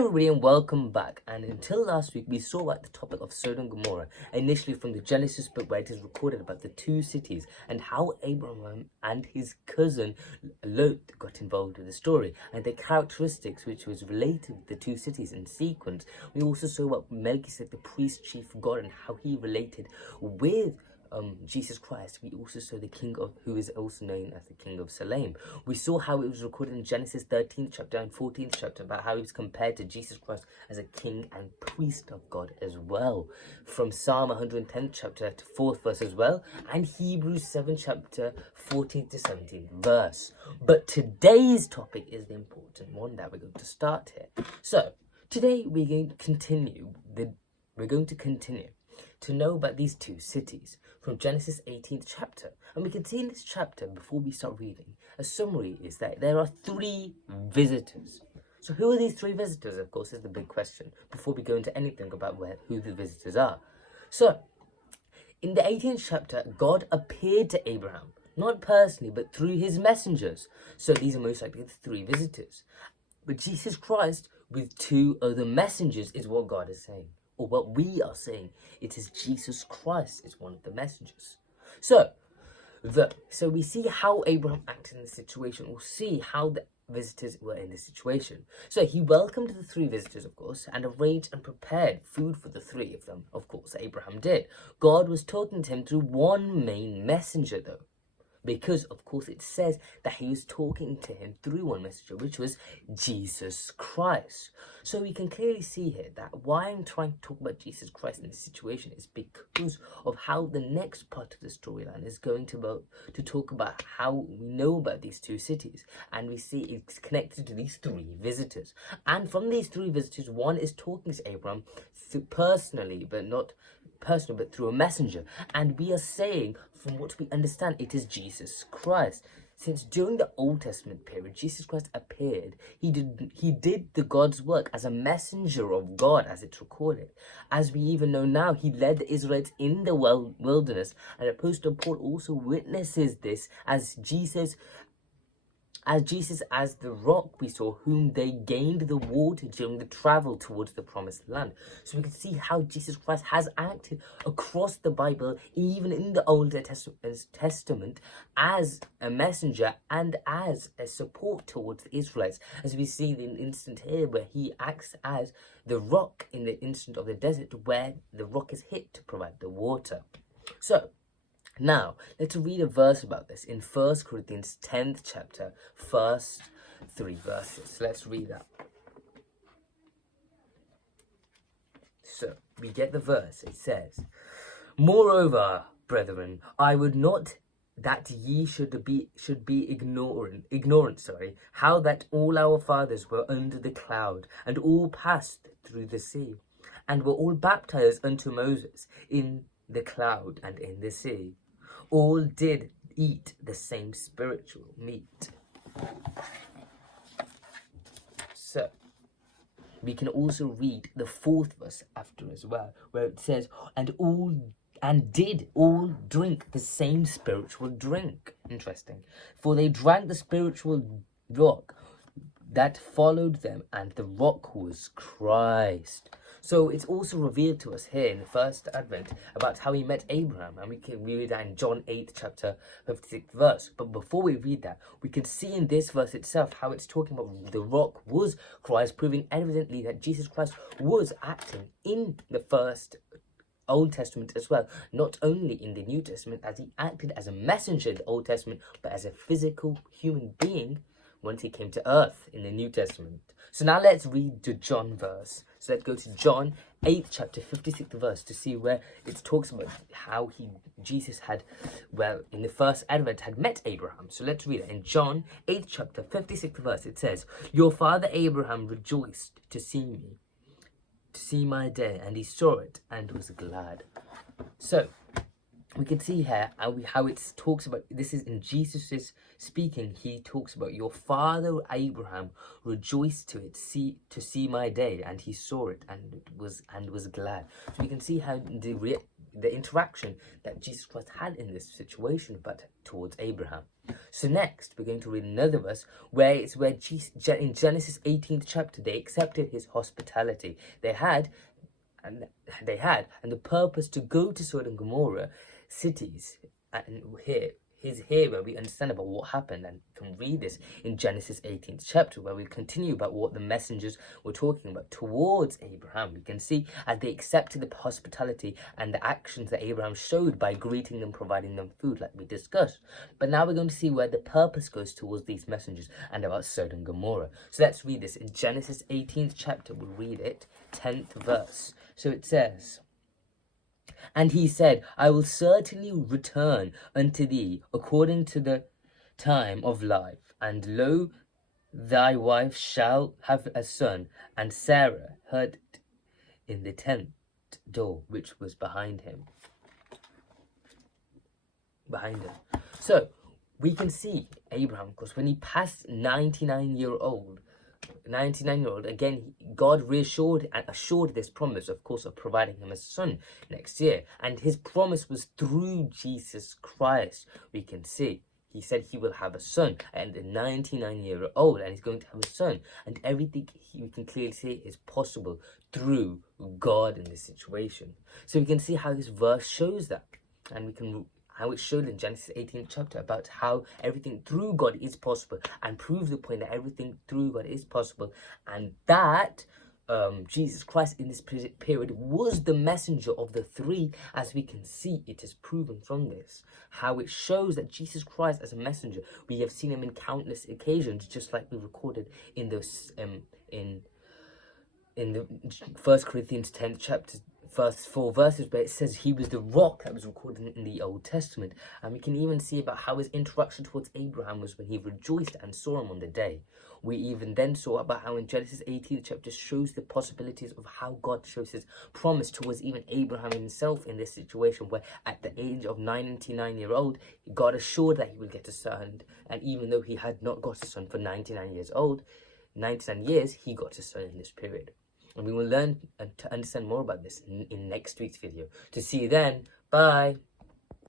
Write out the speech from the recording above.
Everybody and welcome back. And until last week we saw about the topic of Sodom and Gomorrah, initially from the Genesis book where it is recorded about the two cities and how Abraham and his cousin Lot got involved with the story and the characteristics which was related with the two cities in sequence. We also saw about Melchizedek, the priest chief of God, and how he related with Jesus Christ. We also saw the king of, who is also known as the king of Salem. We saw how it was recorded in Genesis 13th chapter and 14th chapter about how he was compared to Jesus Christ as a king and priest of God as well. From Psalm 110th chapter to 4th verse as well, and Hebrews 7th chapter 14th to 17th verse. But today's topic is the important one that we're going to start here. So today we're going to continue to know about these two cities from Genesis 18th chapter. And we can see in this chapter, before we start reading, a summary is that there are three visitors. So who are these three visitors, of course, is the big question, before we go into anything about who the visitors are. So, in the 18th chapter, God appeared to Abraham, not personally, but through his messengers. So these are most likely the three visitors. But Jesus Christ, with two other messengers, is what God is saying. Or what we are saying, it is Jesus Christ is one of the messengers. So we see how Abraham acted in the situation. We'll see how the visitors were in this situation. So he welcomed the three visitors, of course, and arranged and prepared food for the three of them. Of course, Abraham did. God was talking to him through one main messenger, though. Because, of course, it says that he was talking to him through one messenger, which was Jesus Christ. So we can clearly see here that why I'm trying to talk about Jesus Christ in this situation is because of how the next part of the storyline is going to talk about how we know about these two cities. And we see it's connected to these three visitors. And from these three visitors, one is talking to Abraham personally, but through a messenger. And we are saying, from what we understand, it is Jesus Christ. Since during the Old Testament period, Jesus Christ appeared, he did the God's work as a messenger of God, as it's recorded. As we even know now, he led the Israelites in the wilderness, and Apostle Paul also witnesses this as Jesus as the rock we saw, whom they gained the water during the travel towards the promised land. So we can see how Jesus Christ has acted across the Bible, even in the Old Testament, as a messenger and as a support towards the Israelites. As we see in an instant here where he acts as the rock in the instant of the desert where the rock is hit to provide the water. So now, let's read a verse about this in 1 Corinthians 10th chapter, first 3 verses. Let's read that. So, we get the verse. It says, "Moreover, brethren, I would not that ye should be ignorant, how that all our fathers were under the cloud, and all passed through the sea, and were all baptized unto Moses in the cloud and in the sea. All did eat the same spiritual meat." So, we can also read the 4th verse after as well, where it says, and did all drink the same spiritual drink. Interesting. For they drank the spiritual rock that followed them, and the rock was Christ. So it's also revealed to us here in the first advent about how he met Abraham, and we can read that in John 8 chapter 56th verse. But before we read that, we can see in this verse itself how it's talking about the rock was Christ, proving evidently that Jesus Christ was acting in the first Old Testament as well, not only in the New Testament, as he acted as a messenger in the Old Testament, but as a physical human being once he came to earth in the New Testament. So now let's read the John verse. So let's go to John 8th chapter 56th verse to see where it talks about how Jesus had, in the first advent had met Abraham. So let's read it. In John 8th chapter 56th verse, it says, "Your father Abraham rejoiced to see my day, and he saw it and was glad." So we can see here how it talks about, this is in Jesus' speaking, he talks about your father Abraham rejoiced to see my day, and he saw it and was glad. So we can see how the interaction that Jesus Christ had in this situation, but towards Abraham. So next, we're going to read another verse where it's where Jesus, in Genesis 18th chapter, they accepted his hospitality. They had, and the purpose to go to Sodom and Gomorrah cities, and here's where we understand about what happened, and you can read this in Genesis 18th chapter, where we continue about what the messengers were talking about towards Abraham. We can see as they accepted the hospitality and the actions that Abraham showed by greeting them, providing them food, like we discussed. But now we're going to see where the purpose goes towards these messengers and about Sodom and Gomorrah. So let's read this in Genesis 18th chapter. We'll read it, 10th verse. So it says, "And he said, I will certainly return unto thee according to the time of life. And lo, thy wife shall have a son. And Sarah heard it in the tent door which was behind him." So we can see Abraham, because when he passed 99-year-old, again, God reassured and assured this promise, of course, of providing him a son next year. And his promise was through Jesus Christ. We can see he said he will have a son, and a 99-year-old, and he's going to have a son. And everything we can clearly see is possible through God in this situation. So we can see how this verse shows that, and we can how it showed in Genesis 18th chapter about how everything through God is possible, and proves the point that everything through God is possible, and that Jesus Christ in this period was the messenger of the three. As we can see, it is proven from this, how it shows that Jesus Christ as a messenger, we have seen him in countless occasions, just like we recorded in those in the 1 Corinthians 10th chapter, first 4 verses, where it says he was the rock that was recorded in the Old Testament. And we can even see about how his interaction towards Abraham was when he rejoiced and saw him on the day. We even then saw about how in Genesis 18 chapter shows the possibilities of how God shows his promise towards even Abraham himself in this situation, where at the age of 99-year-old, God assured that he would get a son. And even though he had not got a son for 99 years, he got a son in this period. And we will learn to understand more about this in next week's video. To see you then, bye.